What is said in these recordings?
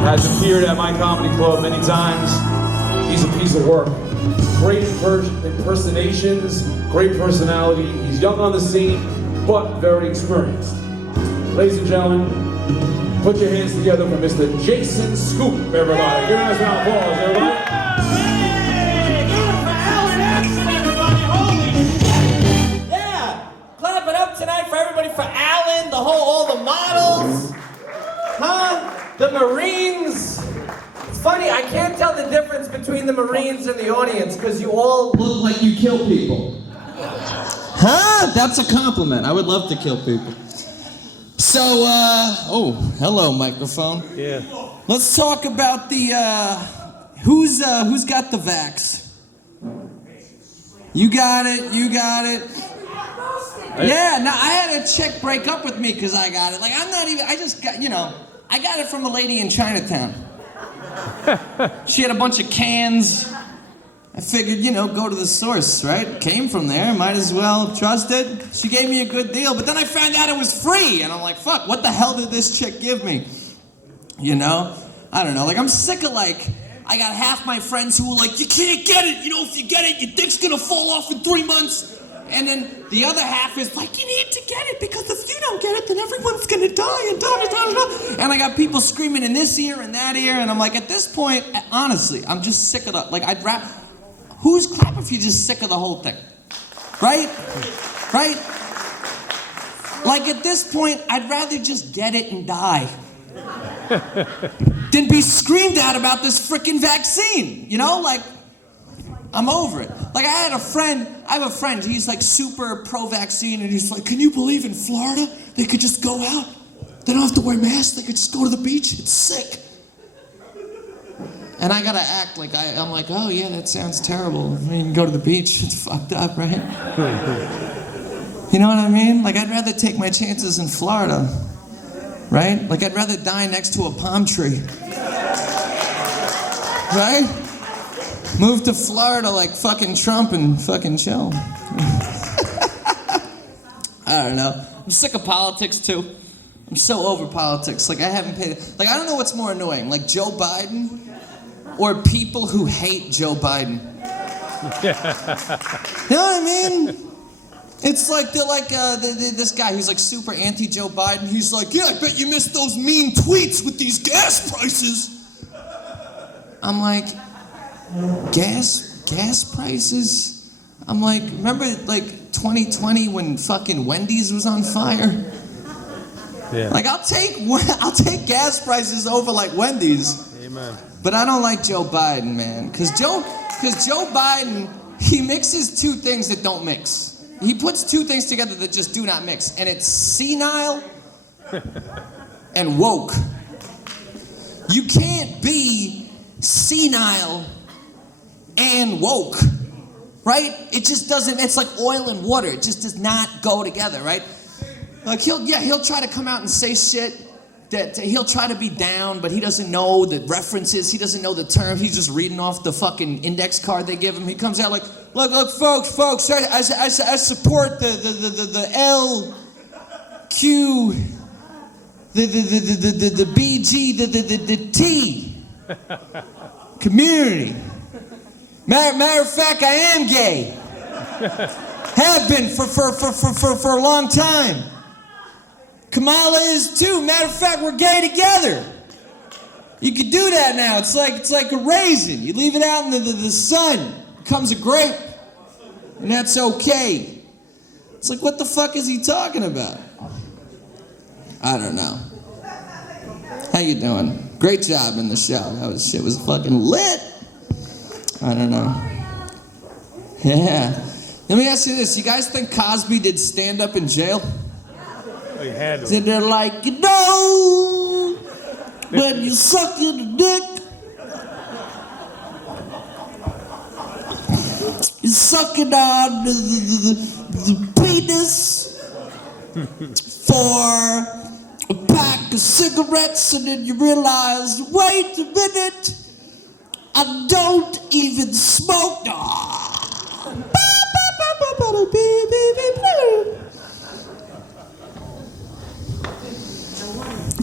has appeared at my comedy club many times. He's a piece of work. Great impersonations, great personality. He's young on the scene, but very experienced. Ladies and gentlemen, put your hands together for Mr. Jason Scoop, everybody. Give us a round of applause, everybody. Hey, give it for Alan Axon, everybody. Holy shit. Yeah, clap it up tonight for everybody, for Alan, all the models, the Marines. It's funny, I can't tell the difference between the Marines and the audience because you all look like you kill people. That's a compliment. I would love to kill people. So, oh, hello, microphone. Yeah. Let's talk about the, who's got the vax? You got it, you got it. Yeah, no, I had a chick break up with me because I got it. Like, I just got, I got it from a lady in Chinatown. She had a bunch of cans. I figured, go to the source, right? Came from there, might as well trust it. She gave me a good deal, but then I found out it was free, and I'm like, fuck, what the hell did this chick give me? I don't know, I'm sick of I got half my friends who were like, you can't get it, if you get it, your dick's gonna fall off in 3 months. And then the other half is like, you need to get it, because if you don't get it, then everyone's gonna die, and da. And I got people screaming in this ear and that ear, and I'm like, at this point, honestly, I'm just sick of it. I'd rather... Who's clap if you're just sick of the whole thing? Right? Right? At this point, I'd rather just get it and die than be screamed at about this frickin' vaccine. I'm over it. I have a friend, he's super pro-vaccine, and he's like, can you believe in Florida they could just go out? They don't have to wear masks, they could just go to the beach, it's sick. And I gotta act like I'm like, oh yeah, that sounds terrible. I mean, go to the beach, it's fucked up, right? You know what I mean? I'd rather take my chances in Florida, right? I'd rather die next to a palm tree, right? Move to Florida like fucking Trump and fucking chill. I don't know. I'm sick of politics too. I'm so over politics. I haven't paid it. I don't know what's more annoying, Joe Biden or people who hate Joe Biden. You know what I mean? It's this guy who's super anti-Joe Biden. He's like, yeah, I bet you missed those mean tweets with these gas prices. I'm like, gas prices? I'm like, remember 2020 when fucking Wendy's was on fire? Yeah. I'll take gas prices over Wendy's. Amen. But I don't like Joe Biden, man. Because Joe Biden, he mixes two things that don't mix. He puts two things together that just do not mix. And it's senile and woke. You can't be senile and woke, right? It just doesn't, it's like oil and water. It just does not go together, right? He'll try to come out and say shit that he'll try to be down, but he doesn't know the references, he doesn't know the term, he's just reading off the fucking index card they give him. He comes out like, look, folks, I support the LQ, the BG, the T, community. Matter of fact, I am gay. Have been for a long time. Kamala is too. Matter of fact, we're gay together. You can do that now. It's like a raisin. You leave it out in the sun. It becomes a grape. And that's okay. It's like, what the fuck is he talking about? I don't know. How you doing? Great job in the show. Shit was fucking lit. I don't know. Yeah. Let me ask you this. You guys think Cosby did stand-up in jail? Oh, you had to. So they're like, when you suck in the dick, you're sucking on the penis for a pack of cigarettes, and then you realize, wait a minute, I don't even smoke.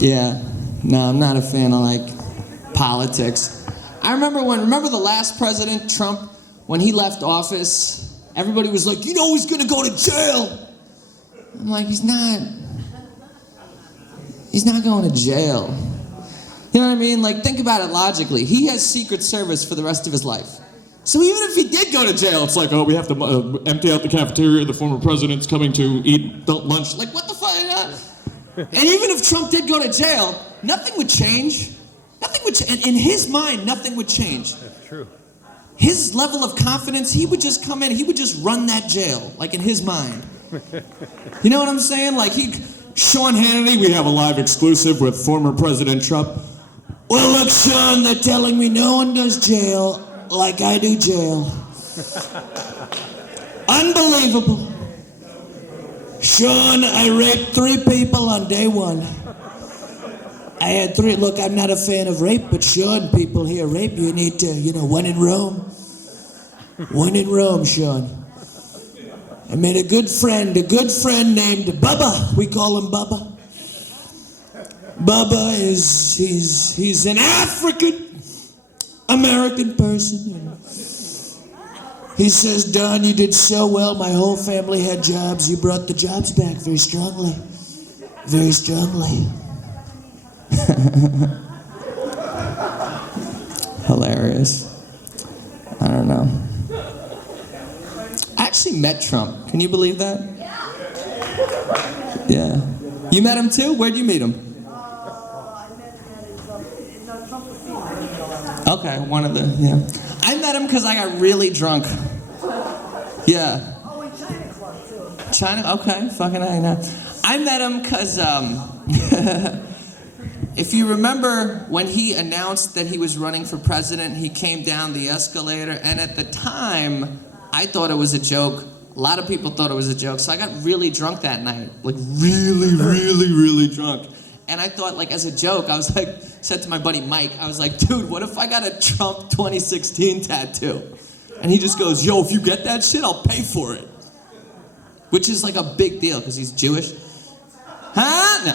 Yeah, no, I'm not a fan of politics. I remember the last president, Trump, when he left office, everybody was like, you know he's gonna go to jail. I'm like, he's not going to jail. You know what I mean? Like, think about it logically. He has Secret Service for the rest of his life. So even if he did go to jail, it's like, oh, we have to empty out the cafeteria, the former president's coming to eat lunch. Like, what the fuck? And even if Trump did go to jail, nothing would change. Nothing would change. In his mind, nothing would change. That's true. His level of confidence, he would just come in, he would just run that jail, like in his mind. You know what I'm saying? Like, Sean Hannity, we have a live exclusive with former President Trump. Well, look, Sean, they're telling me no one does jail like I do jail. Unbelievable. Sean, I raped 3 people on day 1. I had 3. Look, I'm not a fan of rape, but Sean, people here rape. You need to, when in Rome. When in Rome, Sean. I made a good friend named Bubba. We call him Bubba. Bubba he's an African-American person. He says, Don, you did so well. My whole family had jobs. You brought the jobs back very strongly. Very strongly. Hilarious. I don't know. I actually met Trump. Can you believe that? Yeah. You met him too? Where'd you meet him? Okay, one of the, yeah. I met him because I got really drunk. Yeah. Oh, in China Club, too. China, okay, fucking I know. I met him because, if you remember when he announced that he was running for president, he came down the escalator, and at the time, I thought it was a joke. A lot of people thought it was a joke, so I got really drunk that night. Like, really, really, really drunk. And I thought, like, as a joke, I was like, said to my buddy Mike, I was like, dude, what if I got a Trump 2016 tattoo? And he just goes, yo, if you get that shit, I'll pay for it. Which is like a big deal, because he's Jewish. Huh? No.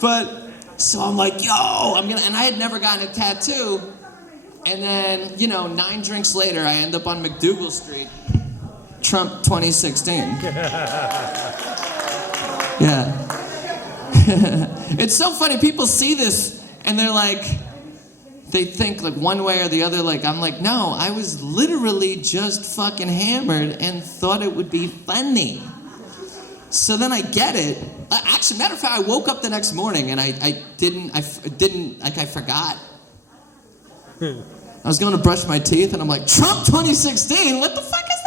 But, so I'm like, yo, and I had never gotten a tattoo. And then, 9 drinks later, I end up on McDougal Street, Trump 2016. Yeah. It's so funny, people see this, and they're like, they think like one way or the other, like, I'm like, no, I was literally just fucking hammered and thought it would be funny. So then I get it. Actually, matter of fact, I woke up the next morning and I forgot. I was going to brush my teeth and I'm like, Trump 2016, what the fuck is this?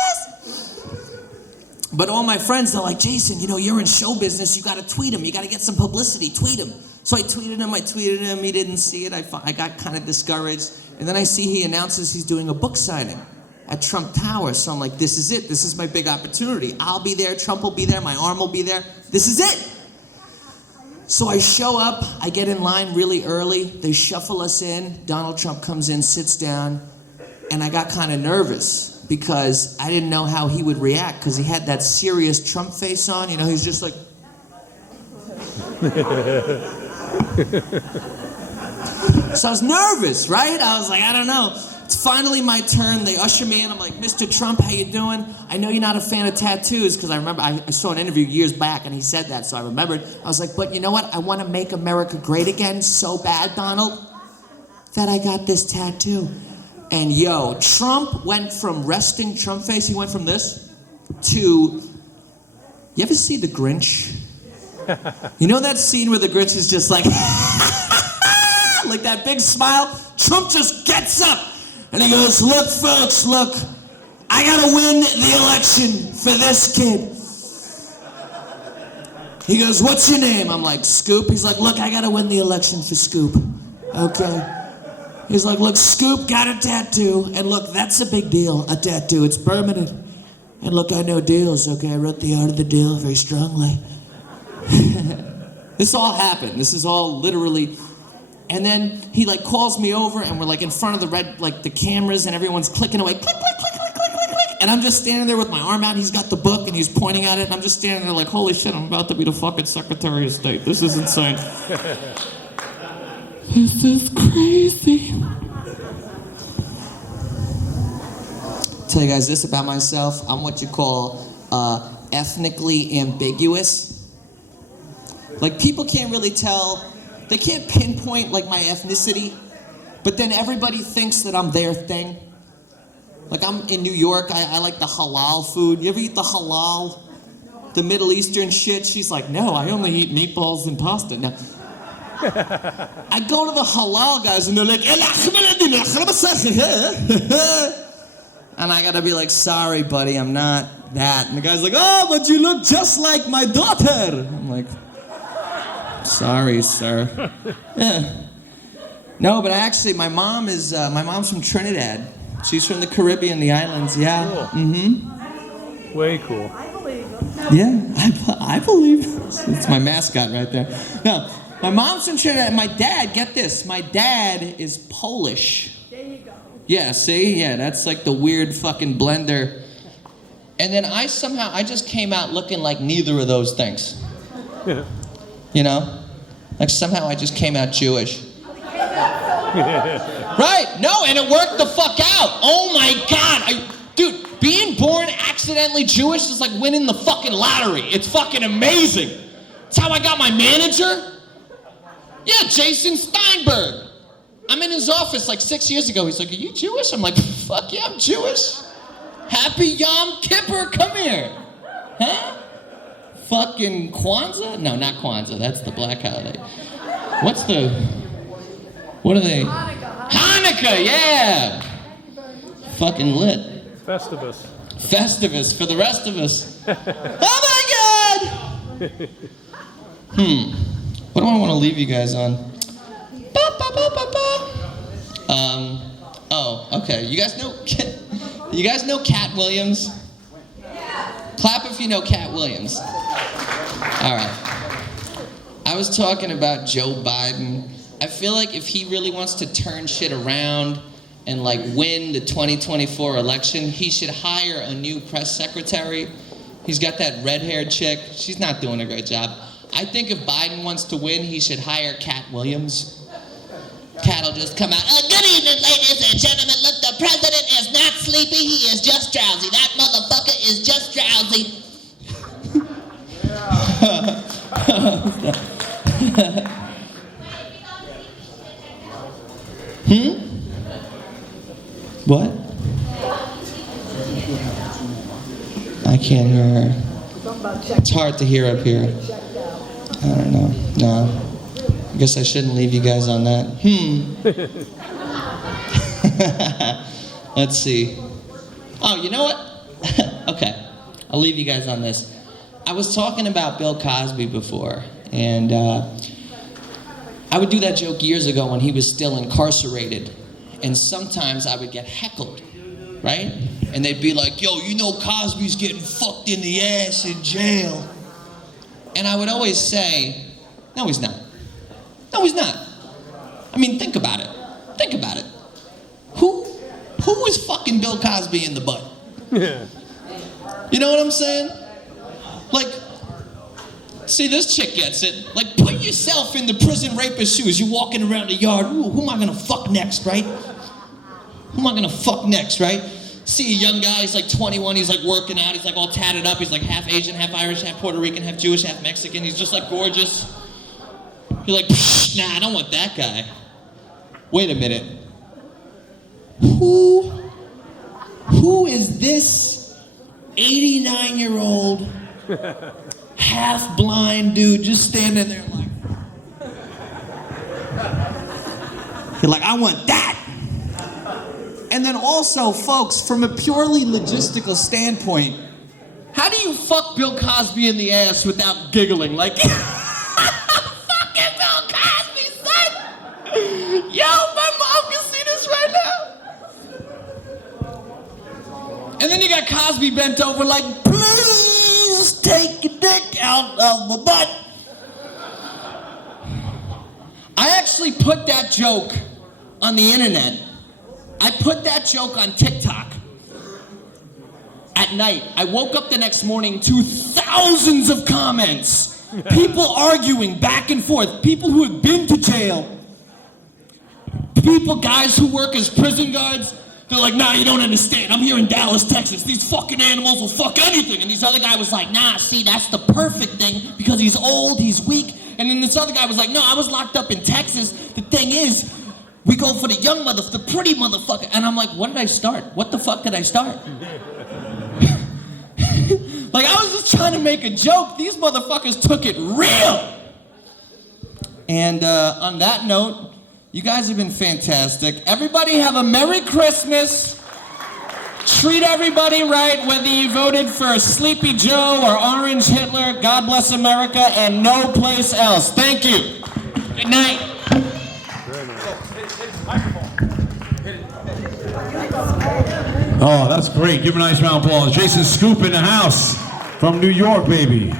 But all my friends, they're like, Jason, you're in show business, you gotta tweet him, you gotta get some publicity, tweet him. So I tweeted him, he didn't see it, I got kind of discouraged. And then I see he announces he's doing a book signing at Trump Tower. So I'm like, this is it, this is my big opportunity. I'll be there, Trump will be there, my arm will be there, this is it. So I show up, I get in line really early, they shuffle us in, Donald Trump comes in, sits down, and I got kind of nervous because I didn't know how he would react because he had that serious Trump face on, he's just like... So I was nervous, right? I was like, I don't know. It's finally my turn. They usher me in. I'm like, Mr. Trump, how you doing? I know you're not a fan of tattoos, because I remember I saw an interview years back and he said that, so I remembered. I was like, but you know what? I want to make America great again so bad, Donald, that I got this tattoo. And yo, Trump went from resting Trump face, he went from this to, you ever see The Grinch? You know that scene where the Grinch is just like, like that big smile? Trump just gets up and he goes, look, folks, look, I gotta win the election for this kid. He goes, what's your name? I'm like, Scoop. He's like, look, I gotta win the election for Scoop. Okay. He's like, look, Scoop got a tattoo, and look, that's a big deal, a tattoo, it's permanent. And look, I know deals, okay? I wrote the art of the deal very strongly. This all happened. This is all literally... And then he calls me over and we're in front of the the cameras and everyone's clicking away. Click, click, click, click, click, click, click. And I'm just standing there with my arm out. He's got the book and he's pointing at it. And I'm just standing there like, holy shit, I'm about to be the fucking Secretary of State. This is insane. This is crazy. Tell you guys this about myself. I'm what you call ethnically ambiguous. Like people can't really tell. They can't pinpoint like my ethnicity. But then everybody thinks that I'm their thing. Like I'm in New York, I like the halal food. You ever eat the halal? The Middle Eastern shit? She's like, no, I only eat meatballs and pasta. No. I go to the halal guys and they're like, and I gotta be like, sorry buddy, I'm not that. And the guy's like, oh, but you look just like my daughter. I'm like, sorry, sir. Yeah. No, but actually, my mom's from Trinidad. She's from the Caribbean, the islands. Yeah. Cool. Mm-hmm. Way cool. Yeah, I believe. It's my mascot right there. No, my mom's from Trinidad. My dad, get this. My dad is Polish. There you go. Yeah. See. Yeah, that's like the weird fucking blender. And then I just came out looking like neither of those things. You know, like somehow I just came out Jewish. Right, no, and it worked the fuck out. Oh my God, dude, being born accidentally Jewish is like winning the fucking lottery. It's fucking amazing. It's how I got my manager. Yeah, Jason Steinberg. I'm in his office like 6 years ago. He's like, are you Jewish? I'm like, fuck yeah, I'm Jewish. Happy Yom Kippur, come here. Huh? Fucking Kwanzaa? No, not Kwanzaa, that's the black holiday. What are they? Hanukkah, yeah! Fucking lit. Festivus for the rest of us. Oh my God! What do I want to leave you guys on? Oh, okay. You guys know Cat Williams? Clap if you know Cat Williams. All right. I was talking about Joe Biden. I feel like if he really wants to turn shit around and like win the 2024 election, he should hire a new press secretary. He's got that red-haired chick. She's not doing a great job. I think if Biden wants to win, he should hire Cat Williams. Cat will just come out. Good evening, ladies and gentlemen. Look, the president is not sleepy. He is just drowsy. That motherfucker is just drowsy. What? I can't hear her. It's hard to hear up here. I don't know. No. I guess I shouldn't leave you guys on that. Let's see. Oh, you know what? Okay. I'll leave you guys on this. I was talking about Bill Cosby before, and I would do that joke years ago when he was still incarcerated, and sometimes I would get heckled, right? And they'd be like, yo, you know Cosby's getting fucked in the ass in jail. And I would always say, no, he's not. No, he's not. I mean, think about it. Think about it. Who is fucking Bill Cosby in the butt? Yeah. You know what I'm saying? Like, see, this chick gets it. Like, put yourself in the prison rapist shoes. You're walking around the yard. Ooh, who am I gonna fuck next, right? Who am I gonna fuck next, right? See a young guy, he's like 21, he's like working out, he's like all tatted up, he's like half Asian, half Irish, half Puerto Rican, half Jewish, half Mexican. He's just like gorgeous. You're like, nah, I don't want that guy. Wait a minute. Who is this 89-year-old half-blind dude just standing there like, you're like, I want that. And then also, folks, from a purely logistical standpoint, how do you fuck Bill Cosby in the ass without giggling? Like, fucking Bill Cosby, son! Yo, my mom can see this right now. And then you got Cosby bent over like, please take your dick out of my butt. I actually put that joke on the internet. I put that joke on TikTok. that night, I woke up the next morning to thousands of comments. People arguing back and forth. People who had been to jail. People, guys who work as prison guards. They're like, nah, you don't understand. I'm here in Dallas, Texas. These fucking animals will fuck anything. And this other guy was like, nah, see, that's the perfect thing because he's old, he's weak. And then this other guy was like, no, I was locked up in Texas. The thing is, we go for the young motherfucker, the pretty motherfucker. And I'm like, what did I start? What the fuck did I start? Like, I was just trying to make a joke. These motherfuckers took it real. And on that note, you guys have been fantastic. Everybody have a Merry Christmas. Treat everybody right, whether you voted for Sleepy Joe or Orange Hitler, God bless America, and no place else. Thank you. Good night. Oh, that's great. Give him a nice round of applause. Jason Scoop in the house from New York, baby.